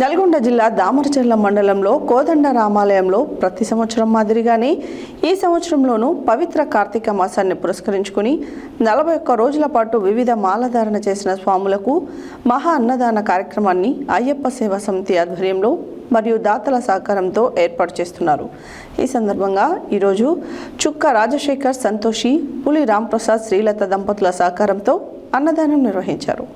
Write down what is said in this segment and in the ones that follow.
నల్గొండ జిల్లా దామరచర్ల మండలంలో కోదండ రామాలయంలో ప్రతి సంవత్సరం మాదిరిగానే ఈ సంవత్సరంలోనూ పవిత్ర కార్తీక మాసాన్ని పురస్కరించుకుని 41 రోజుల పాటు వివిధ మాలధారణ చేసిన స్వాములకు మహా అన్నదాన కార్యక్రమాన్ని అయ్యప్ప సేవా సమితి ఆధ్వర్యంలో మరియు దాతల సహకారంతో ఏర్పాటు చేస్తున్నారు. ఈ సందర్భంగా ఈరోజు చుక్క రాజశేఖర్ సంతోషి, పులి రాంప్రసాద్ శ్రీలత దంపతుల సహకారంతో అన్నదానం నిర్వహించారు.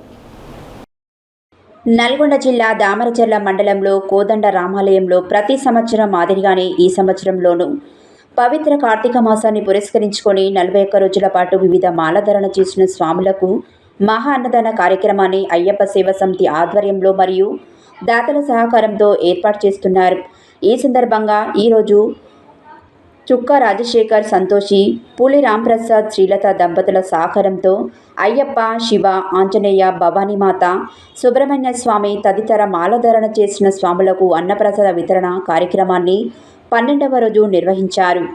నల్గొండ జిల్లా దామరచర్ల మండలంలో కోదండ రామాలయంలో ప్రతి సంవత్సరం మాదిరిగానే ఈ సంవత్సరంలోనూ పవిత్ర కార్తీక మాసాన్ని పురస్కరించుకొని 41 రోజుల పాటు వివిధ మాలధారణ చేసిన స్వాములకు మహా అన్నదాన కార్యక్రమాన్ని అయ్యప్ప సేవా సమితి ఆధ్వర్యంలో మరియు దాతల సహకారంతో ఏర్పాటు చేస్తున్నారు. ఈ సందర్భంగా ఈరోజు చుక్క రాజశేఖర్ సంతోషి, పులి రాంప్రసాద్ శ్రీలత దంపతుల సహకారంతో అయ్యప్ప, శివ, ఆంజనేయ, భవానీమాత, సుబ్రహ్మణ్య స్వామి తదితర మాలధారణ చేసిన స్వాములకు అన్నప్రసాద వితరణ కార్యక్రమాన్ని 12వ రోజు నిర్వహించారు.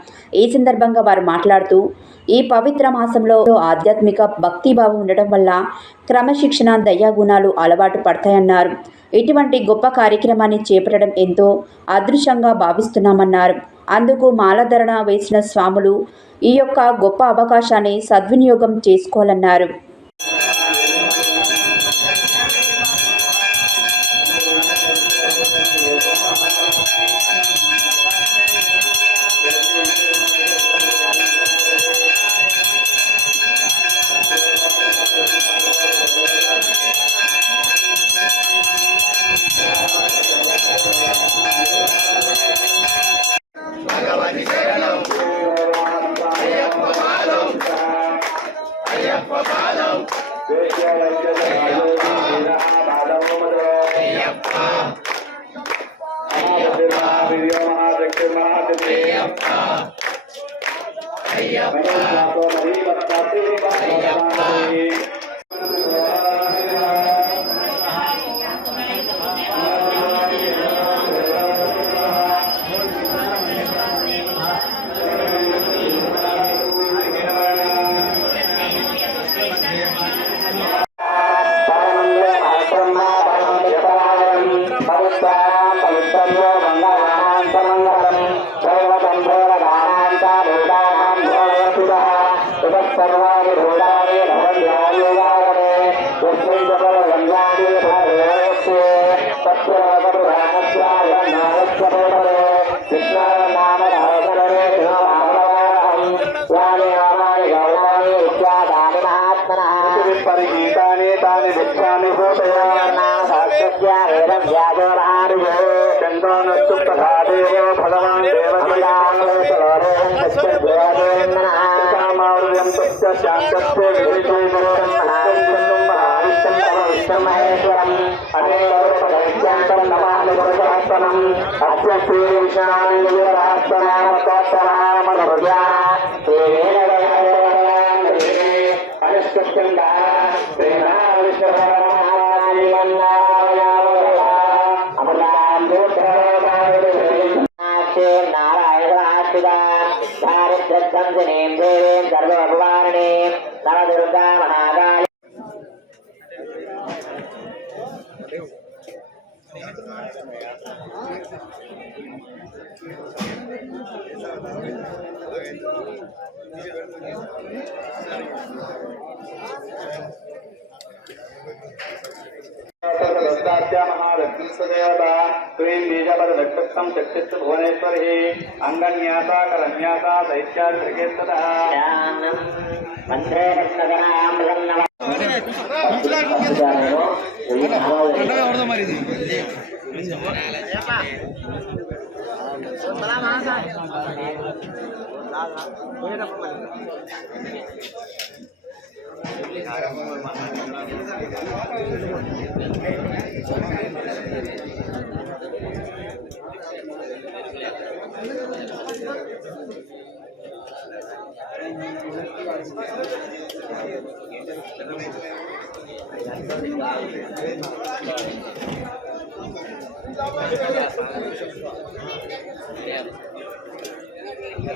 ఈ సందర్భంగా వారు మాట్లాడుతూ, ఈ పవిత్ర మాసంలో ఆధ్యాత్మిక భక్తిభావం ఉండటం వల్ల క్రమశిక్షణ, దయాగుణాలు అలవాటు పడతాయన్నారు. ఇటువంటి గొప్ప కార్యక్రమాన్ని చేపట్టడం ఎంతో అదృష్టంగా భావిస్తున్నామన్నారు. అందుకు మాలధారణ వేసిన స్వాములు ఈ యొక్క గొప్ప అవకాశాన్ని సద్వినియోగం చేసుకోవాలన్నారు. अंगन्यासा कलन्यासा दैत्यादिकेतः Yeah.